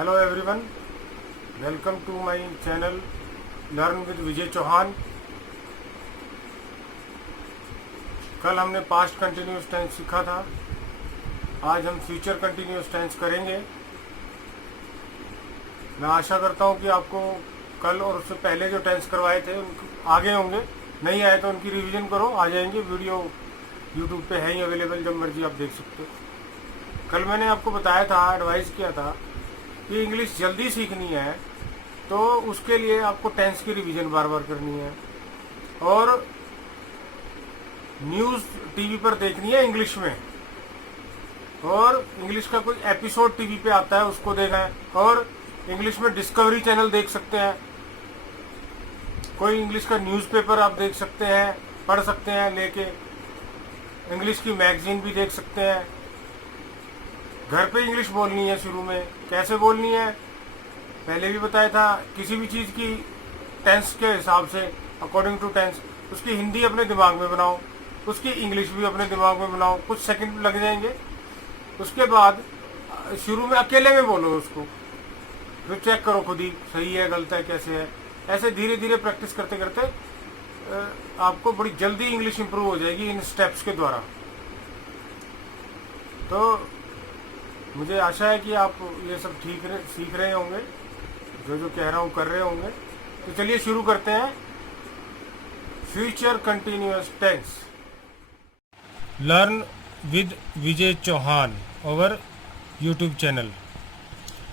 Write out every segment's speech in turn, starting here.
Hello everyone, welcome to my channel learn with Vijay Chauhan. कल हमने past continuous tense सीखा था, आज हम फ्यूचर कंटिन्यूस टेंस करेंगे। मैं आशा करता हूँ कि आपको कल और उससे पहले जो टेंस करवाए थे उनके आगे होंगे, नहीं आए तो उनकी रिवीजन करो, आ जाएंगे। वीडियो यूट्यूब पे है ही अवेलेबल, जब मर्जी आप देख सकते हो। कल मैंने आपको बताया था, एडवाइस किया था कि इंग्लिश जल्दी सीखनी है तो उसके लिए आपको टेंस की रिवीजन बार बार करनी है और न्यूज़ टीवी पर देखनी है इंग्लिश में, और इंग्लिश का कोई एपिसोड टीवी पे आता है उसको देखना है, और इंग्लिश में डिस्कवरी चैनल देख सकते हैं, कोई इंग्लिश का न्यूज़पेपर आप देख सकते हैं, पढ़ सकते हैं लेके, इंग्लिश की मैगजीन भी देख सकते हैं। घर पे इंग्लिश बोलनी है शुरू में, कैसे बोलनी है पहले भी बताया था। किसी भी चीज़ की टेंस के हिसाब से, अकॉर्डिंग टू टेंस, उसकी हिंदी अपने दिमाग में बनाओ, उसकी इंग्लिश भी अपने दिमाग में बनाओ, कुछ सेकंड लग जाएंगे। उसके बाद शुरू में अकेले में बोलो उसको, फिर चेक करो खुद ही सही है गलत है कैसे है। ऐसे धीरे धीरे प्रैक्टिस करते करते आपको बड़ी जल्दी इंग्लिश इंप्रूव हो जाएगी इन स्टेप्स के द्वारा। तो मुझे आशा है कि आप ये सब सीख रहे होंगे, जो कह रहा हूँ कर रहे होंगे। तो चलिए शुरू करते हैं। Future continuous tense, learn with Vijay Chauhan over YouTube channel.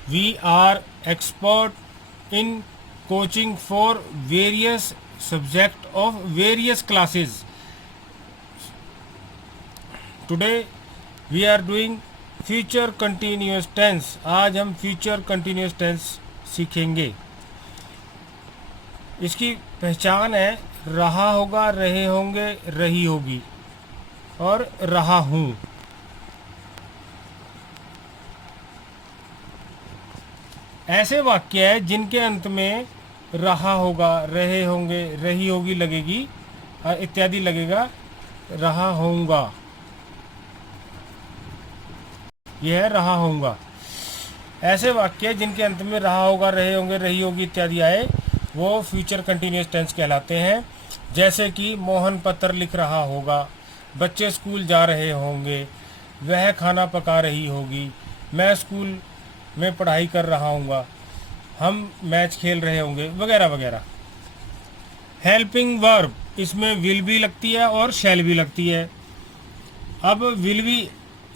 We are expert in coaching for various subject of various classes. Today we are doing future continuous tense. आज हम फ्यूचर कंटिन्यूअस टेंस सीखेंगे। इसकी पहचान है रहा होगा, रहे होंगे, रही होगी और रहा हूँ। ऐसे वाक्य है जिनके अंत में रहा होगा, रहे होंगे, रही होगी लगेगी और इत्यादि लगेगा, रहा होऊंगा। यह है रहा होऊंगा। ऐसे वाक्य जिनके अंत में रहा होगा, रहे होंगे, रही होगी इत्यादि आए, वो फ्यूचर कंटिन्यूअस टेंस कहलाते हैं। जैसे कि मोहन पत्र लिख रहा होगा, बच्चे स्कूल जा रहे होंगे, वह खाना पका रही होगी, मैं स्कूल में पढ़ाई कर रहा हूँगा, हम मैच खेल रहे होंगे, वगैरह वगैरह। हेल्पिंग वर्ब, इसमें विल भी लगती है और शैल भी लगती है। अब विल भी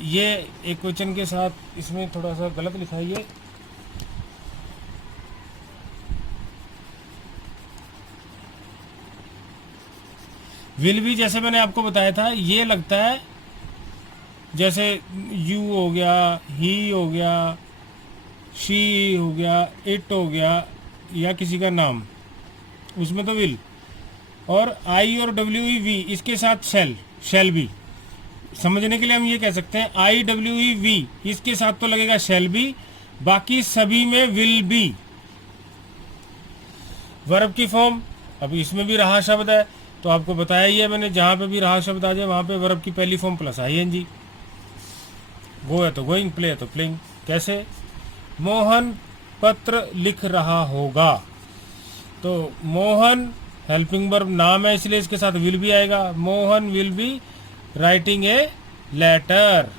ये एक क्वेश्चन के साथ इसमें थोड़ा सा गलत लिखा है। ये विल भी जैसे मैंने आपको बताया था, ये लगता है जैसे यू हो गया, ही हो गया, शी हो गया, इट हो गया, या किसी का नाम, उसमें तो विल। और आई और डब्ल्यू ई वी, इसके साथ शैल भी। समझने के लिए हम ये कह सकते हैं आई डब्ल्यू ई वी, इसके साथ तो लगेगा शैल भी, बाकी सभी में विल बी। वर्ब की फॉर्म, अब इसमें भी रहा शब्द है तो आपको बताया ही है मैंने, जहां पे भी रहा शब्द आ जाए वहां पे वर्ब की पहली फॉर्म प्लस ING। गो है तो गोइंग, प्ले है तो प्लेइंग। कैसे? मोहन पत्र लिख रहा होगा, तो मोहन हेल्पिंग वर्ब नाम है इसलिए इसके साथ विल भी आएगा। Mohan will be writing a letter.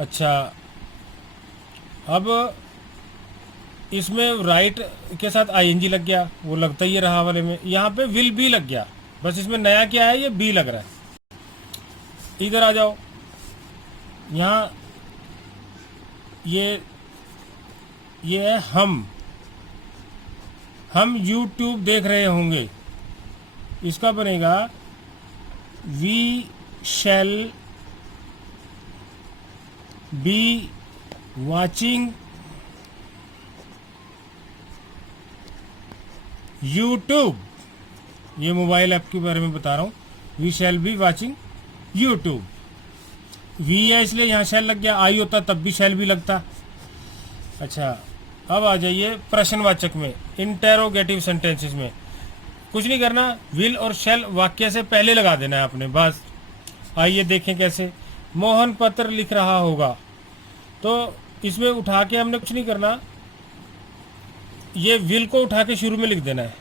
अच्छा, अब इसमें राइट के साथ ING लग गया, वो लगता ही है रहा वाले में। यहाँ पे विल बी लग गया, बस इसमें नया क्या है, ये बी लग रहा है। इधर आ जाओ, यहाँ ये है हम YouTube देख रहे होंगे, इसका बनेगा we shall be watching YouTube। ये मोबाइल ऐप के बारे में बता रहा हूँ। We shall be watching YouTube। We है इसलिए यहाँ शैल लग गया, आई होता तब भी शैल भी लगता। अच्छा, अब आ जाइए प्रश्नवाचक में, इंटेरोगेटिव सेंटेंसेस में। कुछ नहीं करना, विल और शैल वाक्य से पहले लगा देना है आपने, बस। आइए देखें कैसे। मोहन पत्र लिख रहा होगा, तो इसमें उठा के हमने कुछ नहीं करना, ये विल को उठा के शुरू में लिख देना है।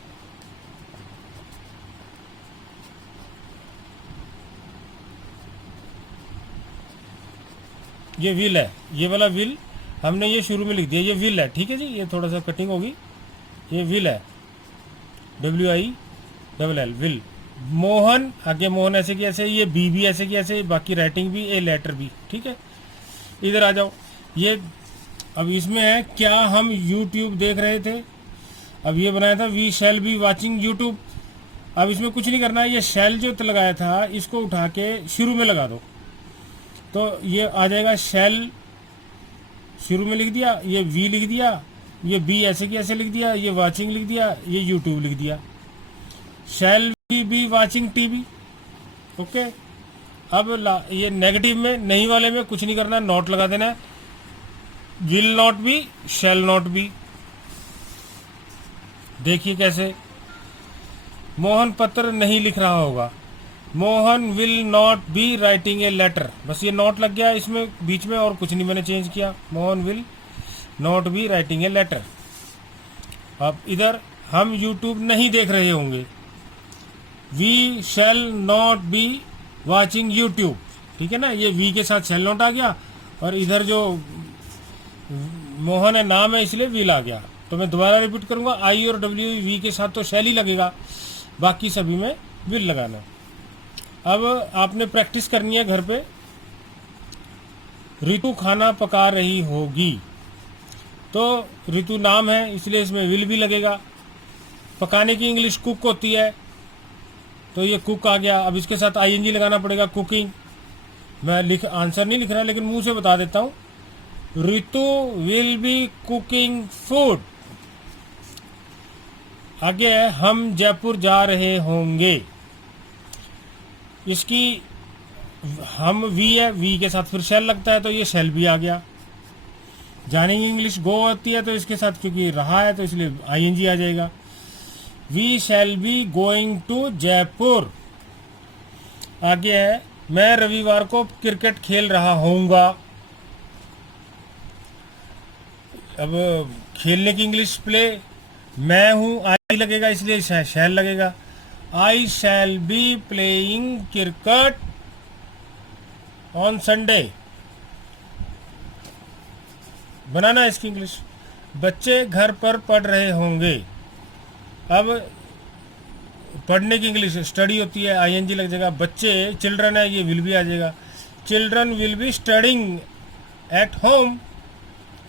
ये विल है, ये वाला विल हमने ये शुरू में लिख दिया, ये विल है, ठीक है जी। ये थोड़ा सा कटिंग होगी, ये विल है, WILL विल। मोहन, आगे मोहन ऐसे की ऐसे, ये बी भी ऐसे की ऐसे, बाकी राइटिंग भी, ए लेटर भी, ठीक है। इधर आ जाओ, ये अब इसमें है क्या हम यूट्यूब देख रहे थे, अब ये बनाया था we shall be watching YouTube. अब इसमें कुछ नहीं करना है, ये शैल जो लगाया था इसको उठा के शुरू में लगा दो, तो ये आ जाएगा शैल, शुरू में लिख दिया, ये वी लिख दिया, ये बी ऐसे की ऐसे लिख दिया, ये वाचिंग लिख दिया, ये यूट्यूब लिख दिया। Shall we be watching TV, okay. अब ये नेगेटिव में, नहीं वाले में कुछ नहीं करना, नॉट लगा देना है, will not be, shall not be. देखिए कैसे, मोहन पत्र नहीं लिख रहा होगा, Mohan will not be writing a letter, बस ये नॉट लग गया इसमें बीच में, और कुछ नहीं मैंने चेंज किया, Mohan will not be writing a letter. अब इधर हम यूट्यूब नहीं देख रहे होंगे, we shall not be watching YouTube, ठीक है ना। ये वी के साथ शैल नॉट आ गया, और इधर जो मोहन है नाम है इसलिए विल आ गया। तो मैं दोबारा रिपीट करूंगा, आई और डब्ल्यू वी के साथ तो शैल ही लगेगा, बाकी सभी में विल लगाना। अब आपने प्रैक्टिस करनी है घर पे। ऋतु खाना पका रही होगी, तो ऋतु नाम है इसलिए इसमें विल भी लगेगा। पकाने की इंग्लिश कुक होती है, तो ये कुक आ गया। अब इसके साथ ING लगाना पड़ेगा, कुकिंग। मैं आंसर नहीं लिख रहा, लेकिन मुंह से बता देता हूँ, ऋतु विल बी कुकिंग फूड। आगे है हम जयपुर जा रहे होंगे, इसकी हम वी है, वी के साथ फिर शैल लगता है, तो ये शैल भी आ गया। जाने की इंग्लिश गो होती है, तो इसके साथ क्योंकि रहा है तो इसलिए ING आ जाएगा। We shall be going to Jaipur. आगे है मैं रविवार को क्रिकेट खेल रहा होऊंगा। अब खेलने की इंग्लिश प्ले, मैं हूं, आई लगेगा इसलिए शैल लगेगा, I shall be playing cricket on Sunday. बनाना इसकी इंग्लिश। बच्चे घर पर पढ़ रहे होंगे, अब पढ़ने की इंग्लिश स्टडी होती है, ING लग जाएगा। बच्चे चिल्ड्रन है, ये विल भी आ जाएगा, children will be studying at home.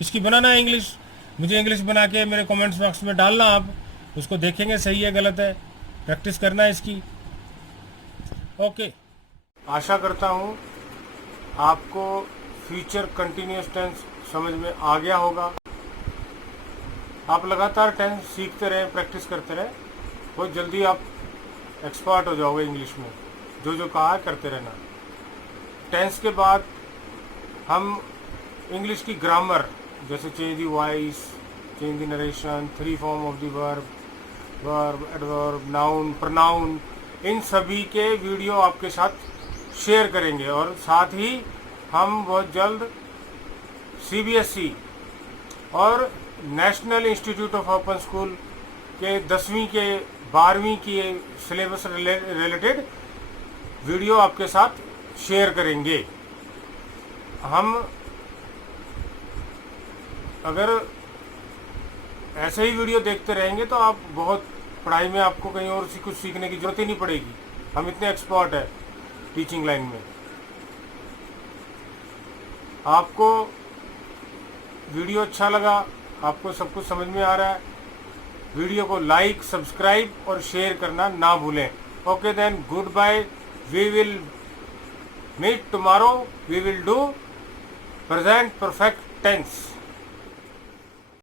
इसकी बनाना है इंग्लिश। मुझे इंग्लिश बना के मेरे कमेंट्स बॉक्स में डालना, आप उसको देखेंगे सही है गलत है, प्रैक्टिस करना है इसकी, ओके। आशा करता हूँ आपको फ्यूचर कंटिन्यूअस टेंस समझ में आ गया होगा। आप लगातार टेंस सीखते रहें, प्रैक्टिस करते रहें, बहुत जल्दी आप एक्सपर्ट हो जाओगे इंग्लिश में। जो कहा है करते रहना। टेंस के बाद हम इंग्लिश की ग्रामर, जैसे change the voice, change the narration, 3 form of the verb, adverb, noun, pronoun, इन सभी के वीडियो आपके साथ शेयर करेंगे। और साथ ही हम बहुत जल्द CBSE और national institute of open school के 10वीं के 12वीं की सिलेबस रिलेटेड वीडियो आपके साथ शेयर करेंगे। हम अगर ऐसे ही वीडियो देखते रहेंगे तो आप बहुत पढ़ाई में आपको कहीं और कुछ सीखने की जरूरत ही नहीं पड़ेगी। हम इतने एक्सपर्ट है टीचिंग लाइन में। आपको वीडियो अच्छा लगा, आपको सब कुछ समझ में आ रहा है, वीडियो को लाइक, सब्सक्राइब और शेयर करना ना भूलें। Okay then, good bye, we will meet tomorrow, we will do present perfect tense.